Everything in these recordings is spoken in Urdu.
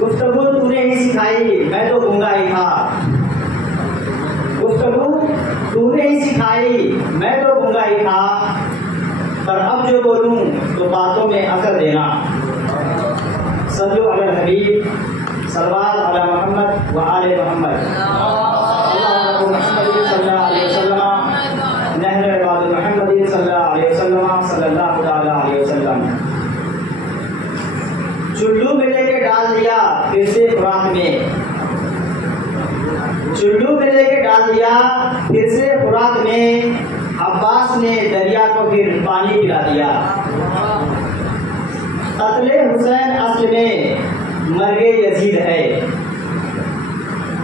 گفتگو تو نے ہی سکھائی میں تو گونگا ہی تھا، گفتگو تو نے ہی سکھائی میں تو گونگا ہی تھا، پر اب جو بولوں تو باتوں میں اثر دینا۔ صلو علی الحبیب، صلوات علی محمد و آل محمد۔ اللہم محمد صلی اللہ علیہ وسلم، نحن عباد محمد صلی اللہ علیہ وسلم، صلی اللہ تعالی علیہ وسلم۔ چلو میں لے کے ڈال دیا پھر سے خوراک میں، چلو میں لے کے ڈال دیا پھر سے خوراک میں، عباس نے دریا کو پھر پانی پلا دیا۔ قتل حسین اصل میں مرگ یزید ہے،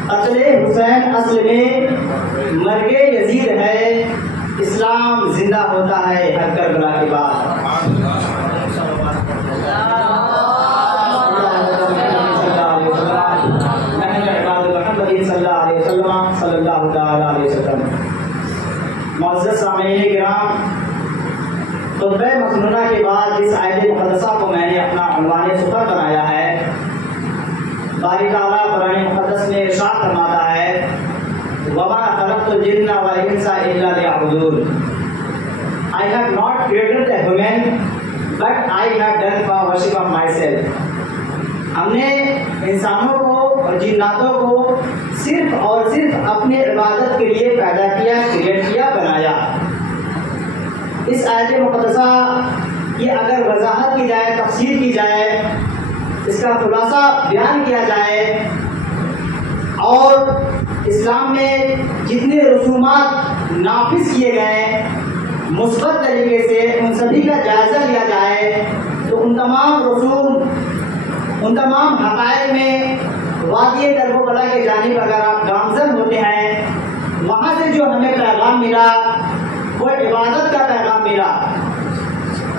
قتل حسین اصل میں مرگ یزید ہے، اسلام زندہ ہوتا ہے ہر کربلا کے بعد۔ صلی اللہ تعالی علیہ وسلم۔ معزز سامعین کرام، خطبہ مسنونہ کے بعد جس آیت مقدسہ کو میں نے اپنا عنوان سفر بنایا ہے، باری تعالیٰ قرآن مقدس میں ارشاد فرماتا ہے وَمَا خَلَقْتُ الْجِنَّ وَالْإِنسَ إِلَّا لِيَعْبُدُونِ، I have not created the human but I have done for worship of myself۔ ہم نے انسانوں کو اور جناتوں کو صرف اور صرف اپنے عبادت کے لیے پیدا کیا، کریٹ کیا، بنایا۔ اس آیت مقدسہ کی اگر وضاحت کی جائے، تفسیر کی جائے، اس کا خلاصہ بیان کیا جائے اور اسلام میں جتنے رسومات نافذ کیے گئے مثبت طریقے سے ان سبھی کا جائزہ لیا جائے تو ان تمام رسوم، ان تمام حقائق میں وادی درب و بلا کے جانب اگر آپ گامزن ہوتے ہیں، وہاں سے جو ہمیں پیغام ملا وہ عبادت کا پیغام ملا۔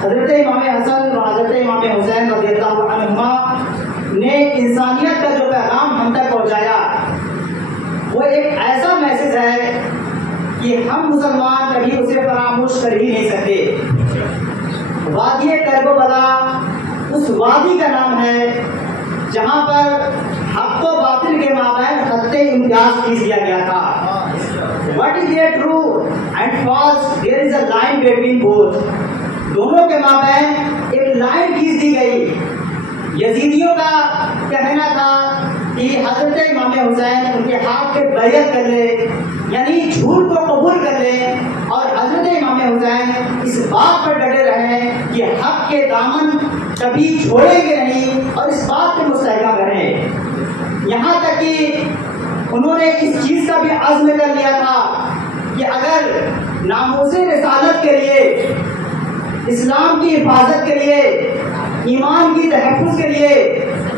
حضرت امام حسن و حضرت امام حسین رضی اللہ عنہما نے انسانیت کا جو پیغام ہم تک پہنچایا وہ ایک ایسا میسج ہے کہ ہم مسلمان کبھی اسے فراموش کر ہی نہیں سکتے۔ وادی درب و بلا اس وادی کا نام ہے جہاں پر حق و باطل کے مابین خط امتیاز کھینچ دیا گیا تھا۔ What is there true and false? There is a line between both۔ دونوں کے مابین ایک لائن کھینچ دی گئی۔ یزیدیوں کا کہنا تھا کہ حضرت امام حسین ان کے ہاتھ پہ بیعت کر لے، یعنی جھوٹ کو قبول کر لے، اور حضرت امام حسین اس بات پر ڈٹے رہے کہ حق کے دامن کبھی چھوڑیں گے نہیں اور اس بات پہ مستحکم رہیں۔ یہاں تک کہ انہوں نے اس چیز کا بھی عزم کر لیا تھا کہ اگر ناموس رسالت کے لیے، اسلام کی حفاظت کے لیے، ایمان کی تحفظ کے لیے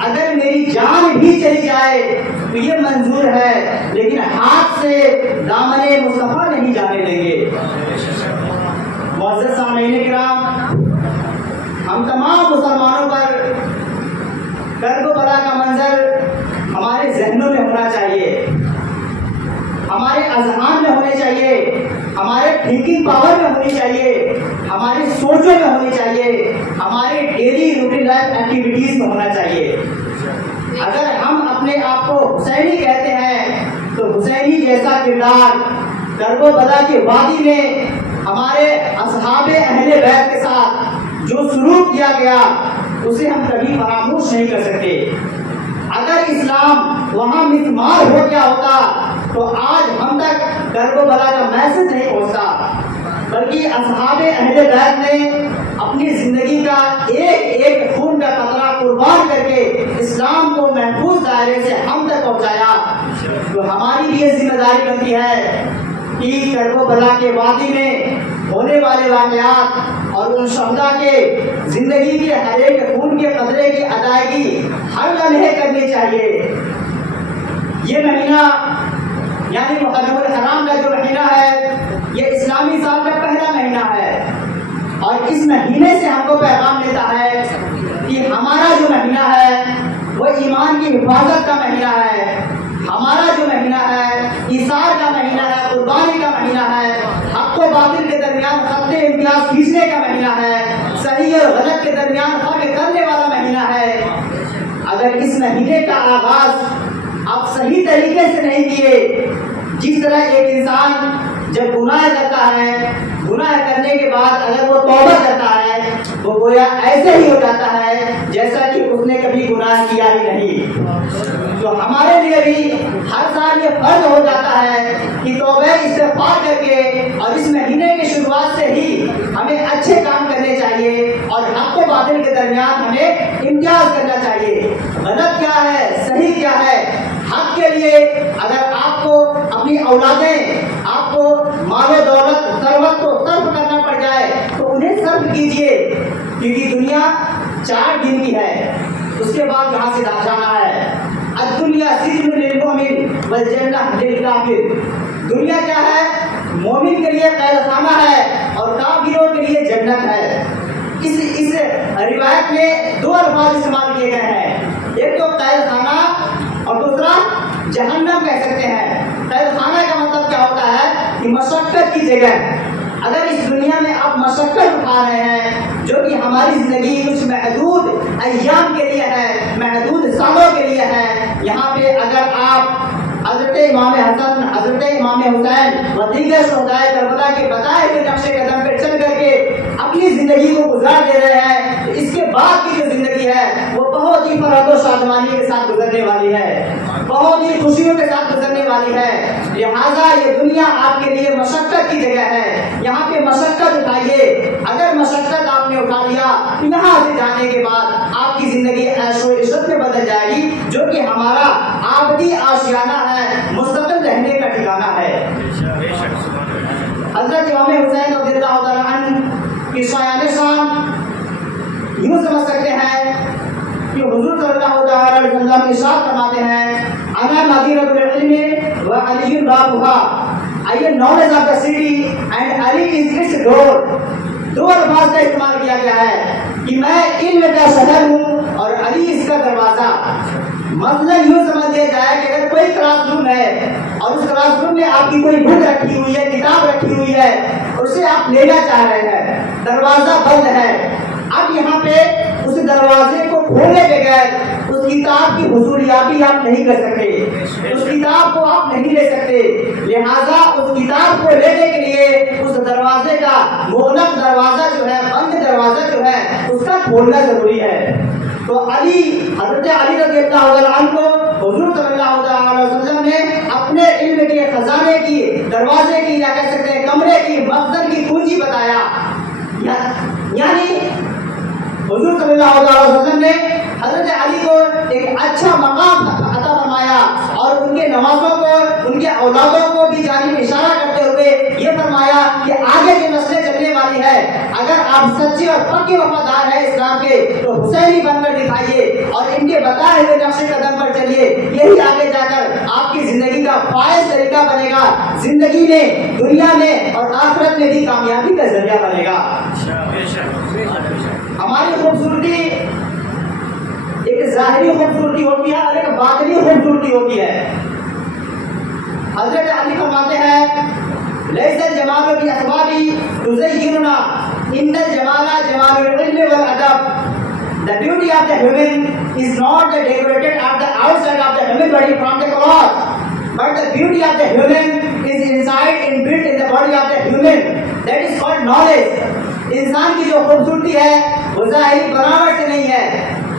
اگر میری جان بھی چلی جائے تو یہ منظور ہے، لیکن ہاتھ سے دامن مصطفیٰ نہیں جانے دیں گے۔ معزز سامعین کرام، ہم تمام مسلمانوں پر کرب و بلا کا منظر ہمارے ذہنوں میں ہونا چاہیے، ہمارے اذہان میں ہونے چاہیے، ہمارے تھنکنگ پاور میں ہونی چاہیے، ہماری سوچوں میں ہونی چاہیے، ہماری ڈیلی روٹین لائف ایکٹیویٹیز میں ہونا چاہیے۔ اگر ہم اپنے آپ کو حسینی کہتے ہیں تو حسینی جیسا کردار کرب و بلا کی وادی میں ہمارے اصحاب اہل بیت کے ساتھ جو سلوک کیا گیا اسے ہم کبھی فراموش نہیں کر سکتے۔ اگر اسلام وہاں مسمار ہو گیا ہوتا تو آج ہم تک کرب و بلا کا میسج نہیں پہنچتا، بلکہ اصحاب اہل بیت نے اپنی زندگی کا ایک ایک خون کا قطرہ قربان کر کے اسلام کو محفوظ دائرے سے ہم تک پہنچایا۔ تو ہماری بھی یہ ذمہ داری بنتی ہے کہ کرب و بلا کے وادی میں ہونے والے واقعات اور ان شہداء کے زندگی کے ہر ایک خون کے قطرے کی ادائیگی ہر لمحے کرنی چاہیے۔ یہ مہینہ یعنی محرم الحرام کا جو مہینہ ہے یہ اسلامی سال کا پہلا مہینہ ہے، اور اس مہینے سے ہم کو پیغام ملتا ہے کہ ہمارا جو مہینہ ہے وہ ایمان کی حفاظت کا مہینہ ہے، ہمارا جو مہینہ ہے ایثار کا مہینہ ہے، قربانی کا مہینہ ہے، حق و باطل کے درمیان خط امتیاز کھینچنے کا مہینہ ہے، صحیح اور غلط کے درمیان فرق کرنے والا مہینہ ہے۔ اگر اس مہینے کا آغاز آپ صحیح طریقے سے نہیں کیے، جس طرح ایک انسان جب گناہ کرتا ہے، گناہ کرنے کے بعد اگر وہ توبہ کرتا ہے وہ گویا ایسے ہی ہو جاتا ہے جیسا کہ اس نے کبھی گناہ کیا ہی نہیں۔ تو ہمارے لیے بھی ہر سال یہ فرض ہو جاتا ہے کہ توبہ استغفار کر کے اور اس مہینے کی شروعات سے ہی ہمیں اچھے کام کرنے چاہیے اور حق و باطل کے درمیان ہمیں امتیاز کرنا چاہیے، غلط کیا ہے صحیح کیا ہے۔ حق کے لیے اگر آپ کو اپنی اولادیں، آپ کو مال و دولت ثروت کو صرف کرنا پڑ جائے تو انہیں صرف کیجیے، کیونکہ دنیا 4 دن کی ہے، اس کے بعد یہاں سے جانا ہے۔ الدنیا سجن للمؤمن والجنہ للکافر۔ دنیا کیا ہے؟ مومن کے لیے قید خانہ ہے اور کافروں کے لیے جنت ہے۔ اس روایت میں 2 الفاظ استعمال کیے گئے ہیں، ایک تو قید خانہ اور دوسرا جہنم کہہ سکتے ہیں۔ قید خانہ کا مطلب کیا ہوتا ہے کہ مشقت کی جگہ۔ اگر اس دنیا میں آپ مشقت اٹھا رہے ہیں جو کہ ہماری زندگی کچھ محدود ایام کے لیے ہے، محدود سالوں کے لیے ہے، یہاں پہ اگر آپ حضرت امام حسن، حضرت امام حسین و دیگر شہدائے کربلا کے بتائے ہوئے نقش قدم پہ چل کر کے اپنی زندگی کو گزار دے رہے ہیں تو اس کے بعد کی جو زندگی ہے وہ بہت ہی فرحت و شادمانی کے ساتھ گزرنے والی ہے، بہت ہی خوشیوں کے ساتھ گزرنے والی ہے۔ لہٰذا یہ دنیا آپ کے لیے مشقت کی جگہ ہے، یہاں پہ مشقت اٹھائیے۔ اگر مشقت آپ نے اٹھا لیا تو یہاں سے جانے کے بعد آپ کی زندگی عیش و عشرت میں بدل جائے گی، جو کہ ہمارا آبدی آشیانہ ہے، مستقل رہنے کا ٹھکانہ ہے۔ حضرت امام حسین رضی اللہ تعالیٰ عنہ کی شایان شان یوں سمجھ سکتے ہیں کہ حضور صلی اللہ تعالیٰ علیہ وسلم ارشاد فرماتے ہیں، انا مدینۃ العلم وعلی بابها، I am knowledge of the city and Ali is its door۔ 2 الفاظ کا استعمال کیا گیا ہے کہ میں علم کا شہر ہوں اور علی اس کا دروازہ۔ مثلا یوں سمجھ لیا جائے کہ اگر کوئی کلاس روم ہے اور اس کلاس روم میں آپ کی کوئی بک رکھی ہوئی ہے، کتاب رکھی ہوئی ہے، اسے آپ لینا چاہ رہے ہیں، دروازہ بند ہے، اب یہاں پہ اس دروازے کو کھولے بغیر اس کتاب کی حصولیابی آپ نہیں کر سکتے، اس کتاب کو آپ نہیں لے سکتے۔ لہذا اس کتاب کو لینے کے لیے اس دروازے کا مغلق دروازہ جو ہے، بند دروازہ جو ہے، اس کا کھولنا ضروری ہے۔ تو علی، حضرت علی رضی اللہ عنہ کو حضور صلی اللہ علیہ وسلم نے اپنے علم کے خزانے کی، دروازے کی، یا کہہ سکتے ہیں کمرے کی، مخزن کی کنجی بتایا۔ یعنی حضور صلی اللہ علیہ وسلم نے حضرت علی کو ایک اچھا مقام عطا فرمایا اور ان کے نوازوں کو، ان کے اولادوں کو بھی جانب اشارہ کرتے ہوئے یہ فرمایا کہ آگے جو نسلیں چلنے والی ہے، اگر آپ سچے اور پکے وفادار ہیں اسلام کے تو حسینی بن کر دکھائیے اور ان کے بتائے ہوئے نقش قدم پر چلیے، یہی آگے جا کر آپ کی زندگی کا فائز طریقہ بنے گا، زندگی میں، دنیا میں اور آخرت میں بھی کامیابی کا ذریعہ بنے گا۔ ہماری خوبصورتی ایک ظاہری خوبصورتی ہوتی ہے اور ایک باطنی خوبصورتی ہوتی ہے۔ حضرت علی فرماتے ہیں، لیس الجمال بالاسباب تزیننا ان الجمال جمال العلم والادب۔ The beauty of the human is not decorated at the outside of the human body from the cloth, but the beauty of the human is inside and built in the body of the human. That is called knowledge۔ انسان کی جو خوبصورتی ہے وہ ظاہری بناوٹ سے نہیں ہے۔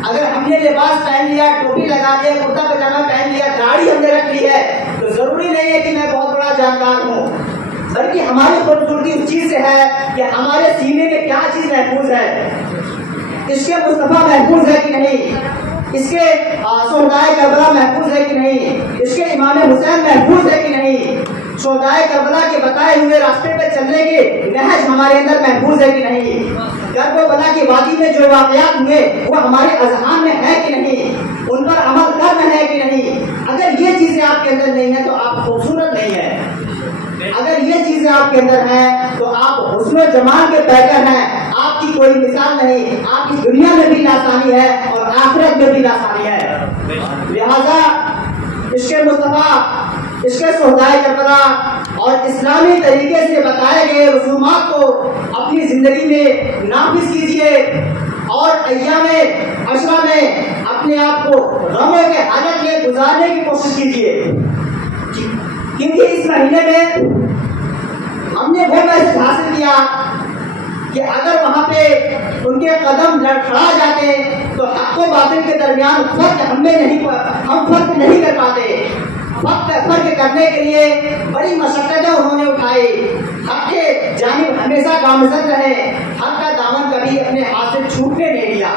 اگر ہم نے لباس پہن لیا، ٹوپی لگا لیا، کرتا پاجامہ پہن لیا، داڑھی ہم نے رکھ لی ہے تو ضروری نہیں ہے کہ میں بہت بڑا جانکار ہوں، بلکہ ہماری خوبصورتی اس چیز سے ہے کہ ہمارے سینے میں کیا چیز محفوظ ہے، اس کے مصطفیٰ محفوظ ہے کہ نہیں، اس کے شہدائے کربلا محفوظ ہے کہ نہیں، اس کے امام حسین محفوظ ہے کہ نہیں، شہدائے کربلا کے بتائے ہوئے راستے پہ چلنے کے نہج ہمارے اندر محفوظ ہے کہ نہیں، کربلا کی وادی میں جو واقعات ہوئے وہ ہمارے اذہان میں ہے کہ نہیں، ان پر عمل کرنا ہے کہ نہیں۔ اگر یہ چیزیں آپ کے اندر نہیں ہیں تو آپ خوبصورت نہیں ہیں، اگر یہ چیزیں آپ کے اندر ہیں تو آپ حسن و جمال کے پیکر ہیں، آپ کی کوئی مثال نہیں، آپ کی دنیا میں بھی لاسانی ہے اور آخرت میں بھی لاسانی ہے۔ لہذا عشق مصطفیٰ، عشق شہدائے کربلا اور اسلامی طریقے سے بتائے گئے رسومات کو اپنی زندگی میں نافذ کیجیے اور ایام عشرہ میں اپنے آپ کو غموں کے حالت میں گزارنے کی کوشش کیجیے، کیونکہ اس مہینے میں ہم نے وہ میسج حاصل کیا کہ اگر وہاں پہ ان کے قدم لڑکھڑا جاتے تو حق و باطل کے درمیان ہم فرق نہیں کر پاتے۔ فرق کرنے کے لیے بڑی مشقتیں انہوں نے اٹھائی، حق کے جانب ہمیشہ گامزن رہے، حق کا دامن کبھی اپنے ہاتھ سے چھوٹنے نہیں دیا۔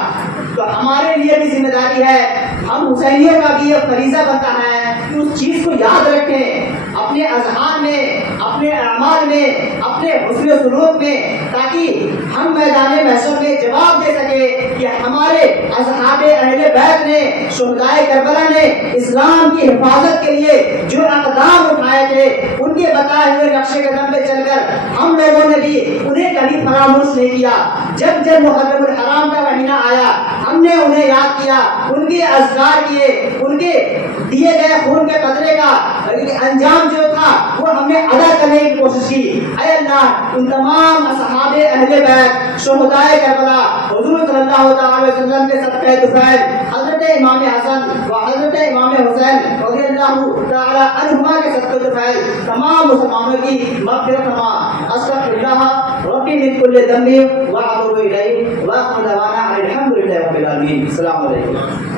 تو ہمارے لیے بھی ذمہ داری ہے، ہم حسینیوں کا بھی یہ فریضہ بنتا ہے کہ اس چیز کو یاد رکھیں اپنے اذہان میں، اپنے اعمال میں، اپنے حسن و سلوک میں، تاکہ ہم میدان محشر میں جواب دے سکے کہ ہمارے اصحاب اہل بیت نے، شہدائے کربلا نے اسلام کی حفاظت کے لیے جو اقدام اٹھائے تھے، ان کے بتائے ہوئے نقش قدم پہ چل کر ہم لوگوں نے بھی انہیں کبھی فراموش نہیں کیا۔ جب جب محرم الحرام کا مہینہ آیا ہم نے انہیں یاد کیا، ان کے اذکار کیے، ان کے دیے گئے خون کے قطرے کا انجام جو تھا وہ ہم نے ادا کرنے کی کوشش کی۔ اے اللہ ان تمام اصحاب اہل بیت، شہدائے کربلا، حضور صلی اللہ تعالی وسلم کے صدقہ طفیل، حضرت امام حسن و حضرت امام حسین رضی اللہ تعالی عنہما کے صدقہ طفیل تمام مسلمانوں کی مغفرت فرما۔ استغفر اللہ ربی من کل ذنب واتوب الیہ واخر دعوانا الحمد للہ رب العالمین۔ السلام علیکم۔